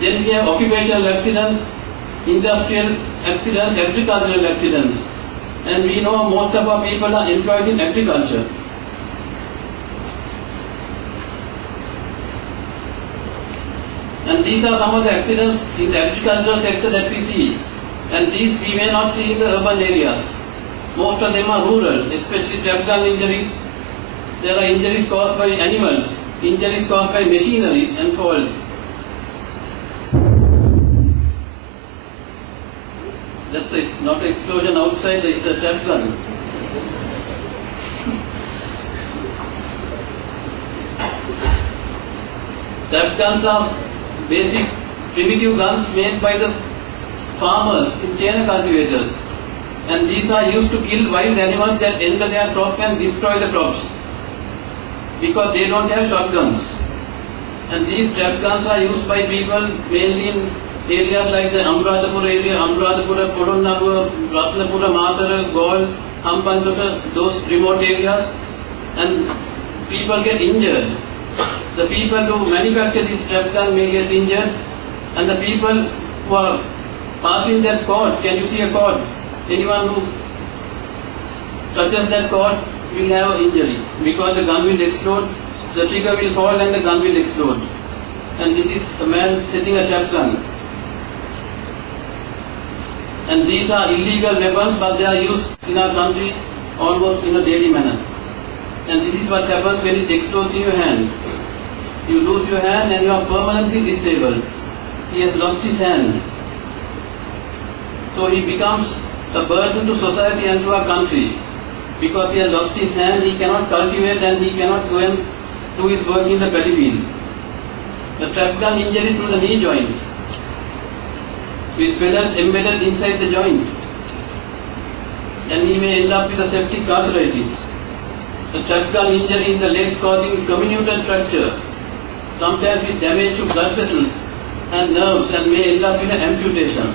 Then we have occupational accidents, industrial accidents, agricultural accidents. And we know most of our people are employed in agriculture. And these are some of the accidents in the agricultural sector that we see. And these we may not see in the urban areas. Most of them are rural, especially trap gun injuries. There are injuries caused by animals, injuries caused by machinery and faults. That's it, not an explosion outside, it's a trap gun. Trap guns are basic primitive guns made by the farmers in chain cultivators. And these are used to kill wild animals that enter their crop and destroy the crops, because they don't have shotguns. And these trap guns are used by people mainly in areas like the Jayewardenapura area, Jayewardenapura, Kodonnagua, Ratnapura, Matara, Gaul, Hampansota, those remote areas. And people get injured. The people who manufacture these trap guns may get injured, and the people who are passing that cord, can you see a cord? Anyone who touches that cord will have an injury, because the gun will explode, the trigger will fall and the gun will explode. And this is a man setting a trap gun. And these are illegal weapons, but they are used in our country almost in a daily manner. And this is what happens when it explodes in your hand. You lose your hand and you are permanently disabled. He has lost his hand. So he becomes a burden to society and to our country. Because he has lost his hand, he cannot cultivate and he cannot go and do his work in the paddy field. The trap gun injury through the knee joint, with pellets embedded inside the joint. And he may end up with a septic arthritis. The trap gun injury in the leg causing comminuted fracture, sometimes with damage to blood vessels and nerves, and may end up in an amputation.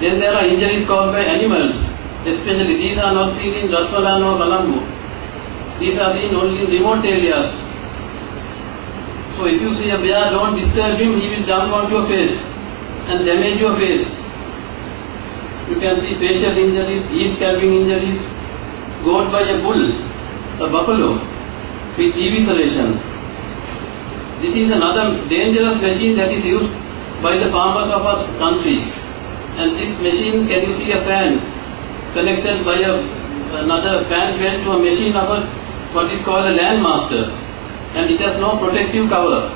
Then there are injuries caused by animals, especially these are not seen in Ratnalan or Colombo. These are seen only in remote areas. So if you see a bear, don't disturb him, he will jump onto your face and damage your face. You can see facial injuries, e-scalping injuries, got by a bull, a buffalo, with evisceration. This is another dangerous machine that is used by the farmers of our country. And this machine, can you see a fan connected by another fan belt to a machine of what is called a landmaster, and it has no protective cover.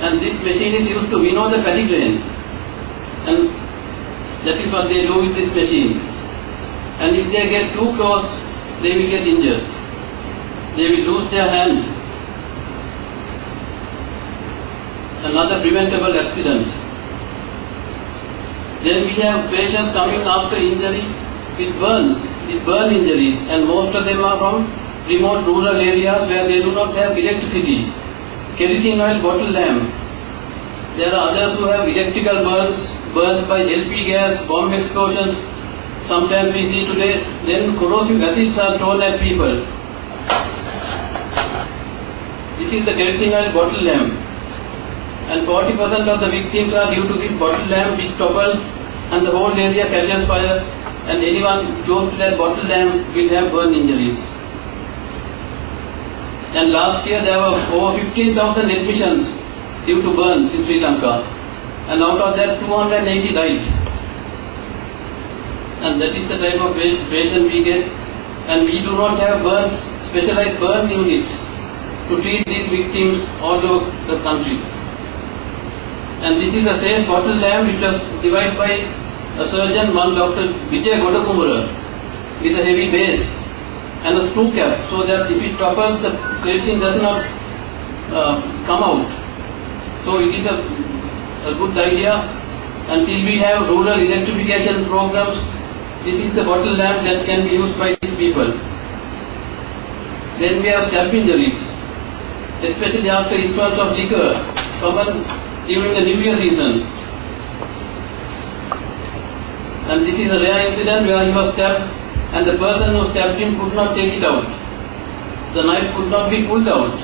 And this machine is used to winnow the paddy grain, and that is what they do with this machine. And if they get too close, they will get injured. They will lose their hand. Another preventable accident. Then we have patients coming after injury with burns, with burn injuries, and most of them are from remote rural areas where they do not have electricity. Kerosene oil bottle lamp. There are others who have electrical burns, burns by LP gas, bomb explosions. Sometimes we see today, then corrosive acids are thrown at people. This is the kerosene oil bottle lamp. And 40% of the victims are due to this bottle lamp, which topples and the whole area catches fire, and anyone close to that bottle lamp will have burn injuries. And last year there were over 15,000 admissions due to burns in Sri Lanka, and out of that 280 died. And that is the type of patient we get, and we do not have burns, specialized burn units to treat these victims all over the country. And this is the same bottle lamp which was devised by a surgeon, one Dr. Jayewardenapura, with a heavy base and a screw cap, so that if it topples, the kerosene does not come out. So it is a good idea. Until we have rural electrification programs, this is the bottle lamp that can be used by these people. Then we have stab injuries, especially after influence of liquor, common during the New Year season. And this is a rare incident where he was stabbed and the person who stabbed him could not take it out. The knife could not be pulled out.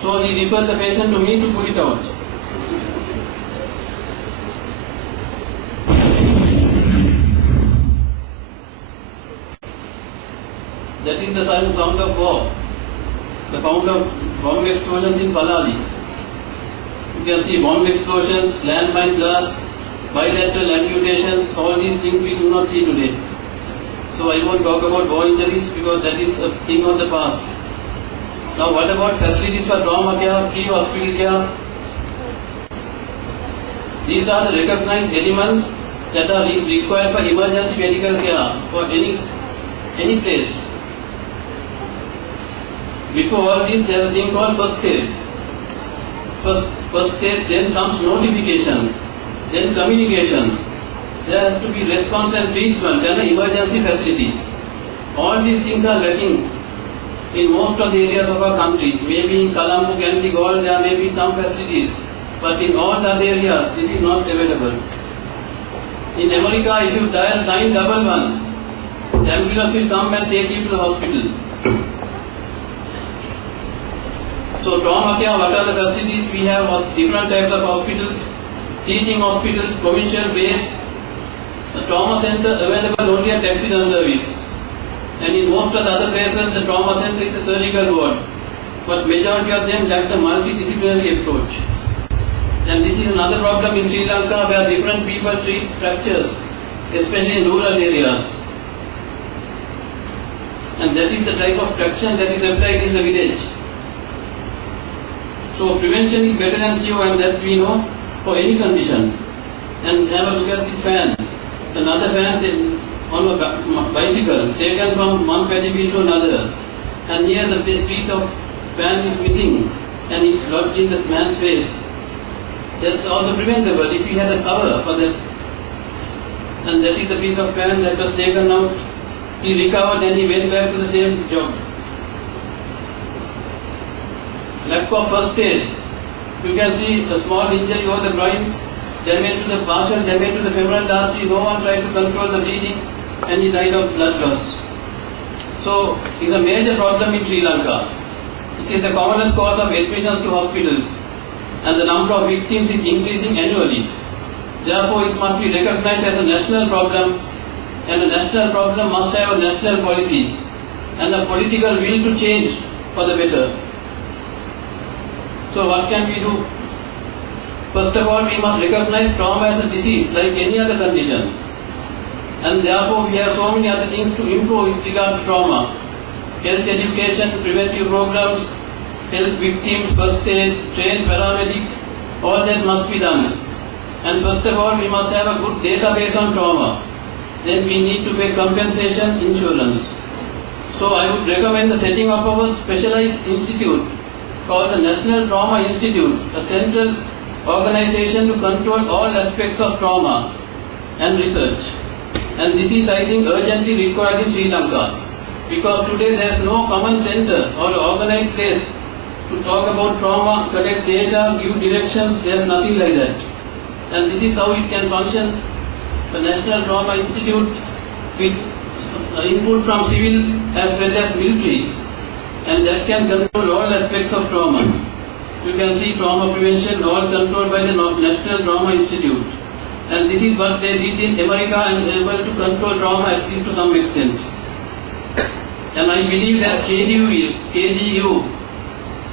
So he referred the patient to me to pull it out. That is the sound of war. The sound of bomb explosions in Palali. You can see bomb explosions, landmine blast, bilateral amputations, all these things we do not see today. So I won't talk about war injuries because that is a thing of the past. Now what about facilities for trauma care, free hospital care? These are the recognized elements that are required for emergency medical care for any place. Before all this, there is a thing called first aid. First aid, then comes notification, then communication. There has to be response and treatment and an emergency facility. All these things are lacking in most of the areas of our country. Maybe in Colombo, Gamini Goonetilleke, there may be some facilities, but in all other areas, this is not available. In America, if you dial 911, the ambulance will come and take you to the hospital. So trauma care, what are the facilities? We have different types of hospitals, teaching hospitals, provincial base, the trauma center available only at accident service. And in most of the other places, the trauma center is a surgical ward. But majority of them lack the multidisciplinary approach. And this is another problem in Sri Lanka where different people treat fractures, especially in rural areas. And that is the type of fraction that is applied in the village. So prevention is better than cure, and that we know for any condition. And have a look at this fan. Another fan on a bicycle taken from one pedicule to another. And here the piece of fan is missing and it's lodged in the man's face. That's also preventable if he had a cover for that. And that is the piece of fan that was taken out. He recovered and he went back to the same job. Lack of first aid. You can see a small injury over the groin, damage to the partial damage to the femoral artery. No one tried to control the bleeding and he died of blood loss. So it's a major problem in Sri Lanka. It is the commonest cause of admissions to hospitals and the number of victims is increasing annually. Therefore it must be recognized as a national problem, and a national problem must have a national policy and a political will to change for the better. So what can we do? First of all, we must recognize trauma as a disease like any other condition. And therefore we have so many other things to improve with regard to trauma. Health education, preventive programs, help victims, first aid, trained paramedics, all that must be done. And first of all, we must have a good database on trauma. Then we need to pay compensation insurance. So I would recommend the setting up of a specialized institute called the National Trauma Institute, a central organization to control all aspects of trauma and research. And this is, I think, urgently required in Sri Lanka, because today there is no common center or organized place to talk about trauma, collect data, give directions. There is nothing like that. And this is how it can function. The National Trauma Institute with input from civil as well as military, and that can control all aspects of trauma. You can see trauma prevention all controlled by the National Trauma Institute. And this is what they did in America and able to control trauma at least to some extent. And I believe that KGU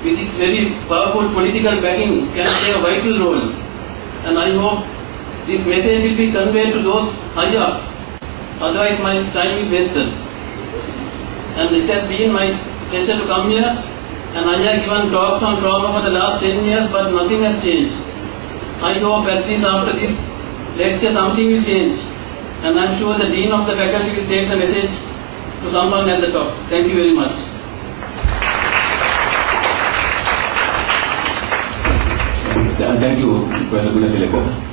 with its very powerful political backing can play a vital role. And I hope this message will be conveyed to those higher up. Otherwise my time is wasted. And it has been my pleasure to come here, and I have given talks on trauma for the last 10 years, but nothing has changed. I hope at least after this lecture something will change, and I am sure the Dean of the faculty will take the message to someone at the top. Thank you very much. Thank you, Professor Goonetilleke.